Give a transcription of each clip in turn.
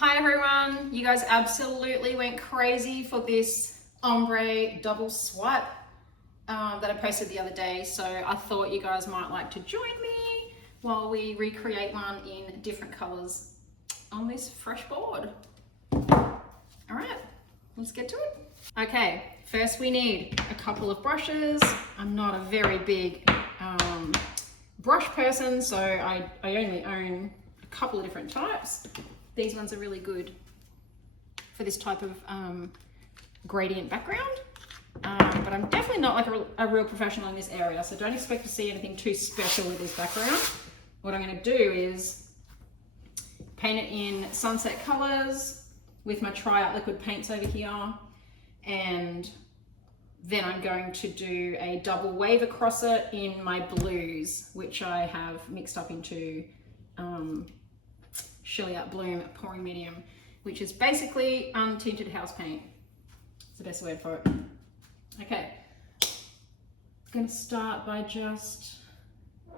Hi everyone, you guys absolutely went crazy for this ombre double swipe that I posted the other day, so I thought you guys might like to join me while we recreate one in different colors on this fresh board. Alright, let's get to it. Okay, first we need a couple of brushes. I'm not a very big brush person, so I only own a couple of different types. These ones are really good for this type of gradient background, but I'm definitely not like a real professional in this area, so don't expect to see anything too special with this background. What I'm going to do is paint it in sunset colors with my Sheleeart liquid paints over here, and then I'm going to do a double wave across it in my blues, which I have mixed up into Sheleeart Bloom Pouring Medium, which is basically untinted house paint. It's the best word for it. Okay, I'm going to start by just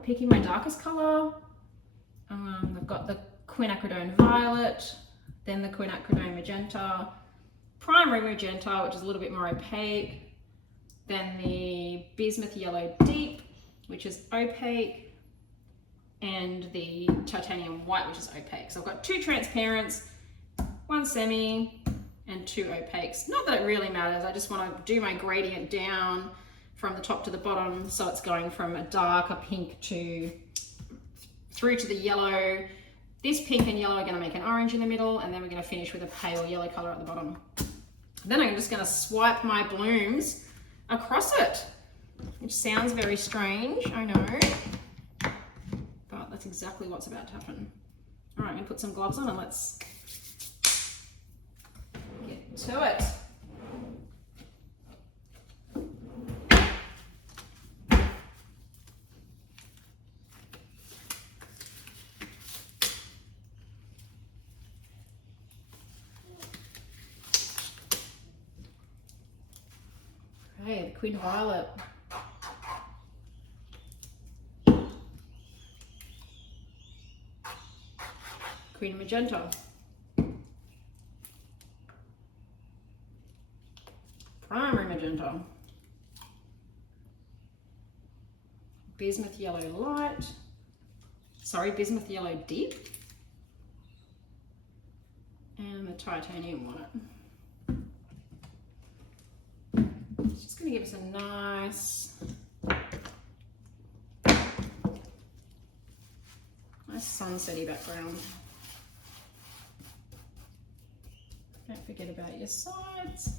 picking my darkest color. I've got the Quin Acrylic Violet, then the Quin Acrylic Magenta, Primary Magenta, which is a little bit more opaque, then the Bismuth Yellow Deep, which is opaque, and the Titanium White, which is opaque. So I've got two transparents, one semi, and two opaques. Not that it really matters, I just want to do my gradient down from the top to the bottom, so it's going from a darker pink through to the yellow. This pink and yellow are going to make an orange in the middle, and then we're going to finish with a pale yellow color at the bottom. Then I'm just going to swipe my blooms across it, which sounds very strange, I know. That's exactly what's about to happen. All right, I'm gonna put some gloves on and let's get to it. Okay, the Quin Violet. Quin Magenta, Primary Magenta, Bismuth Yellow Light, Bismuth Yellow Deep, and the Titanium White. It's just going to give us a nice sunsetty background. Don't forget about your sides.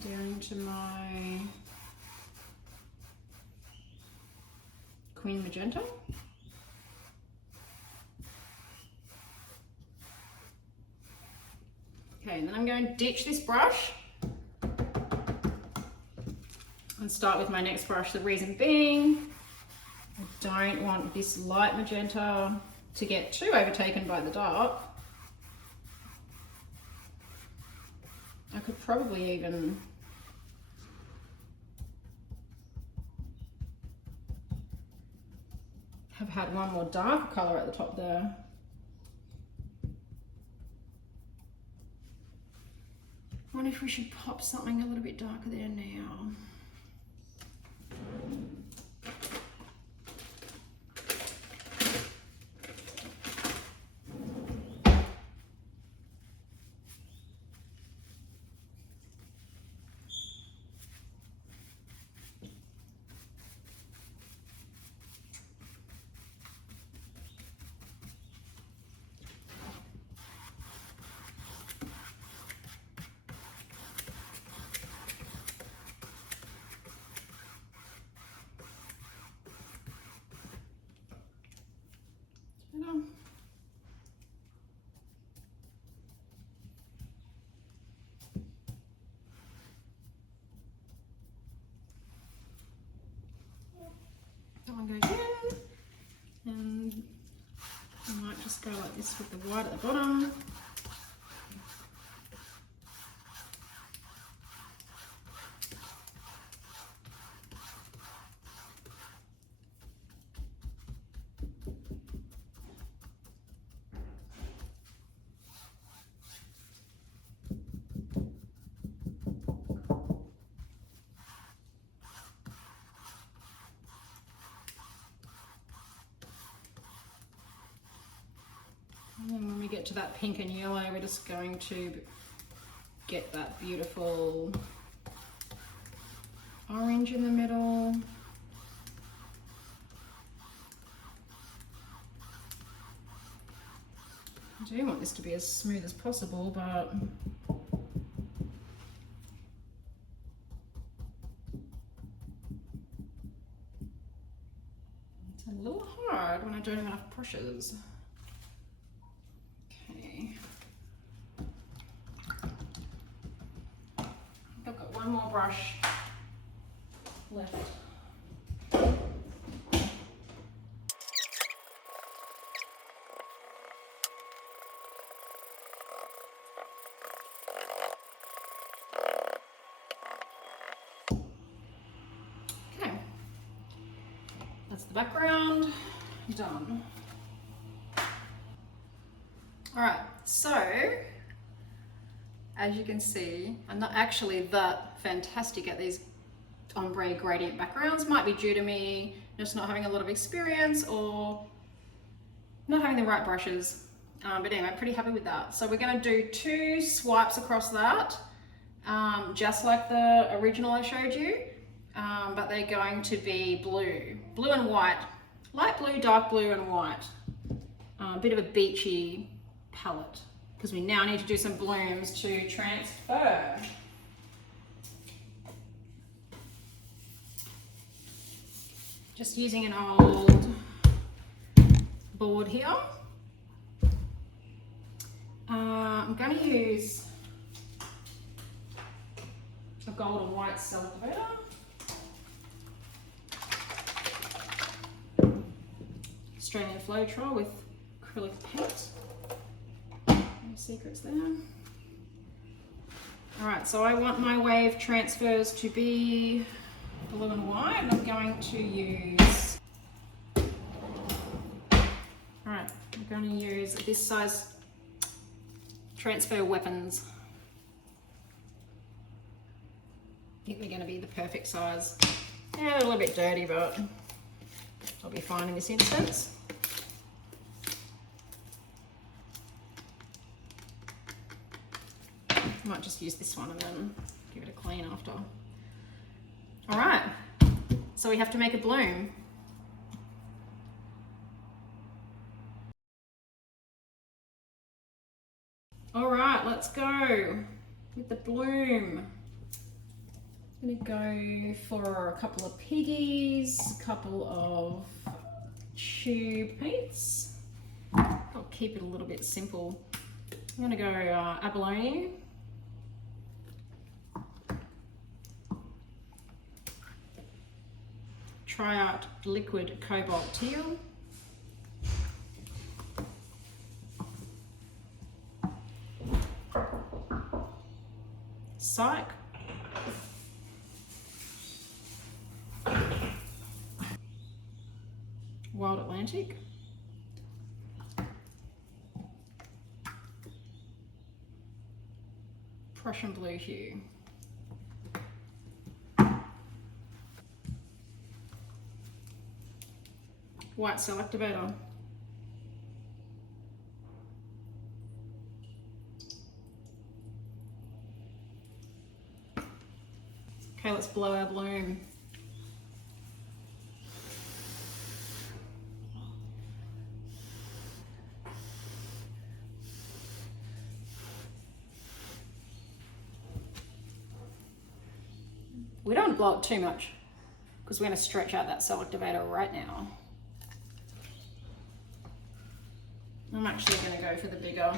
Down to my Quin Magenta. Okay, and then I'm going to ditch this brush and start with my next brush. The reason being, I don't want this light magenta to get too overtaken by the dark. I could probably even have had one more darker color at the top there. I wonder if we should pop something a little bit darker there now. That one goes in, and I might just go like this with the white at the bottom. get to that pink and yellow, we're just going to get that beautiful orange in the middle. I do want this to be as smooth as possible, but it's a little hard when I don't have enough brushes. Okay. I've got one more brush left. Okay, that's the background done. All right, so as you can see, I'm not actually that fantastic at these ombre gradient backgrounds. Might be due to me just not having a lot of experience or not having the right brushes. But anyway, I'm pretty happy with that. So we're going to do 2 swipes across that, just like the original I showed you, but they're going to be blue and white, light blue, dark blue and white. A bit of a beachy palette, because we now need to do some blooms to transfer. Just using an old board here. I'm going to use a gold and white Activator. Australian Floetrol with acrylic paint. No secrets there. Alright, so I want my wave transfers to be blue and white, and I'm going to use, alright, I'm going to use this size transfer weapons. I think they're going to be the perfect size. Yeah, they're a little bit dirty, but I'll be fine in this instance. I might just use this one and then give it a clean after. All right, so we have to make a bloom. All right, let's go with the bloom. I'm gonna go for a couple of piggies, a couple of tube paints. I'll keep it a little bit simple. I'm gonna go Abalone. Sheleeart liquid Cobalt Teal. Psych. Wild Atlantic. Prussian blue hue. White Activator. Okay, let's blow our bloom. We don't blow it too much because we're going to stretch out that Activator right now. I'm actually going to go for the bigger.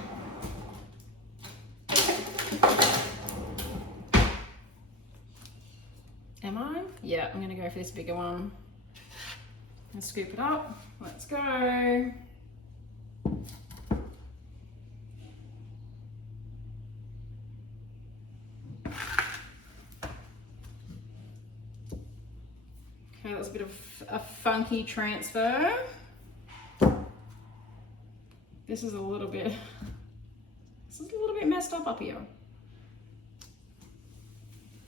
Am I? Yeah, I'm going to go for this bigger one. And scoop it up. Let's go. Okay, that's a bit of a funky transfer. This is a little bit messed up here.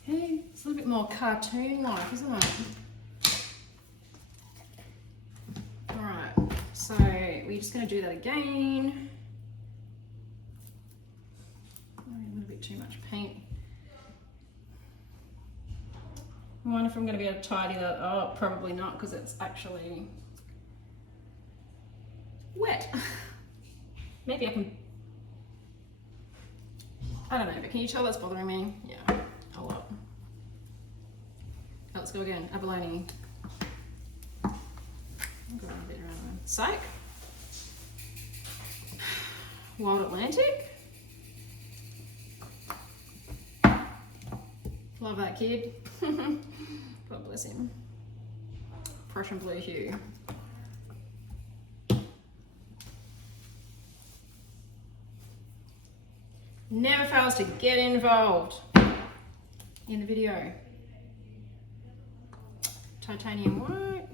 Hey, it's a little bit more cartoon-like, isn't it? All right, so we're just gonna do that again. a bit too much paint. I wonder if I'm going to be able to tidy that up. Probably not, because it's actually wet. Maybe I can, I don't know, but can you tell that's bothering me? Yeah, a lot. Oh, let's go again. Abalone. I'll go around a bit around. Psych. Wild Atlantic. Love that kid. God bless him. Prussian blue hue. Never fails to get involved in the video. Titanium white.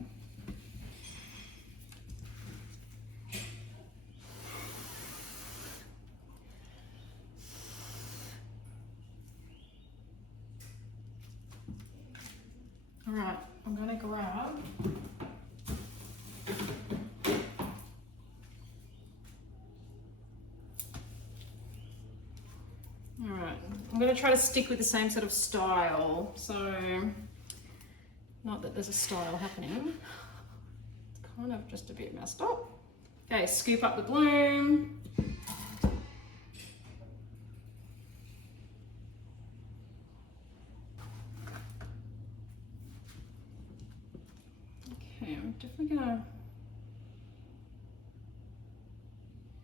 All right, I'm gonna grab I'm going to try to stick with the same sort of style, so not that there's a style happening, it's kind of just a bit messed up. Okay, scoop up the bloom. Okay, I'm definitely going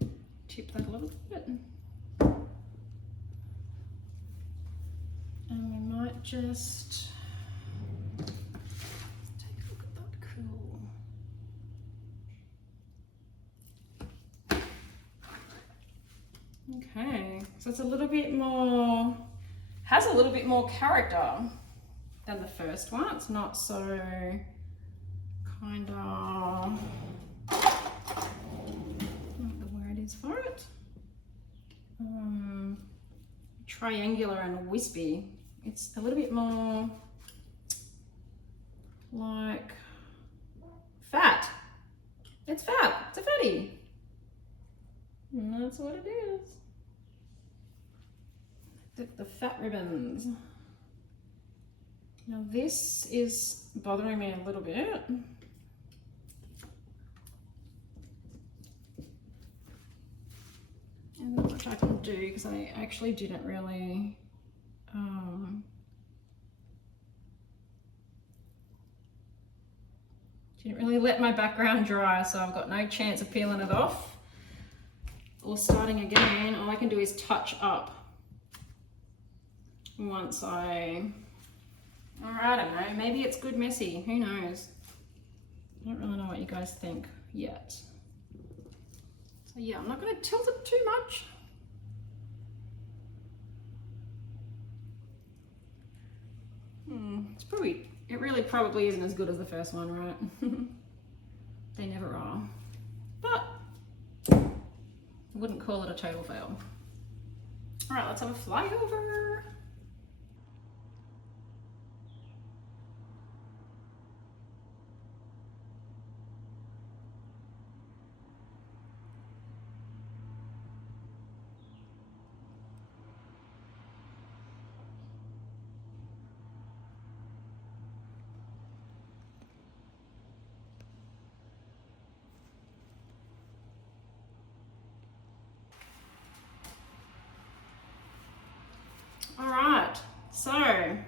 to tip that a little bit. And we might just take a look at that. Cool. Okay, so it's a little bit more, has a little bit more character than the first one. It's not so kind of, I don't know the word is for it. Triangular and wispy. It's a little bit more like fat. It's fat. It's a fatty. And that's what it is. The fat ribbons. Now this is bothering me a little bit. And not much I can do because I actually didn't really let my background dry, so I've got no chance of peeling it off or starting again. All I can do is touch up once I don't know, maybe it's good messy, who knows. I don't really know what you guys think yet. So yeah, I'm not going to tilt it too much. It's probably, it really probably isn't as good as the first one, right? They never are. But I wouldn't call it a total fail. All right, let's have a flyover. All right, so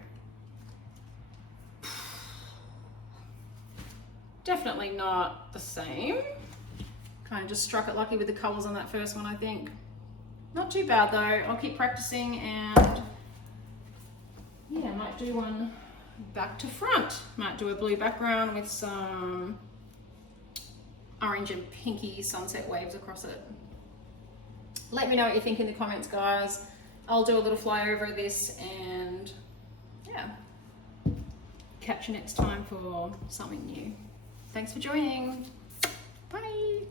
definitely not the same. Kind of just struck it lucky with the colors on that first one, I think. Not too bad though. I'll keep practicing and yeah, I might do one back to front. Might do a blue background with some orange and pinky sunset waves across it. Let me know what you think in the comments, guys. I'll do a little flyover of this and yeah, catch you next time for something new. Thanks for joining. Bye.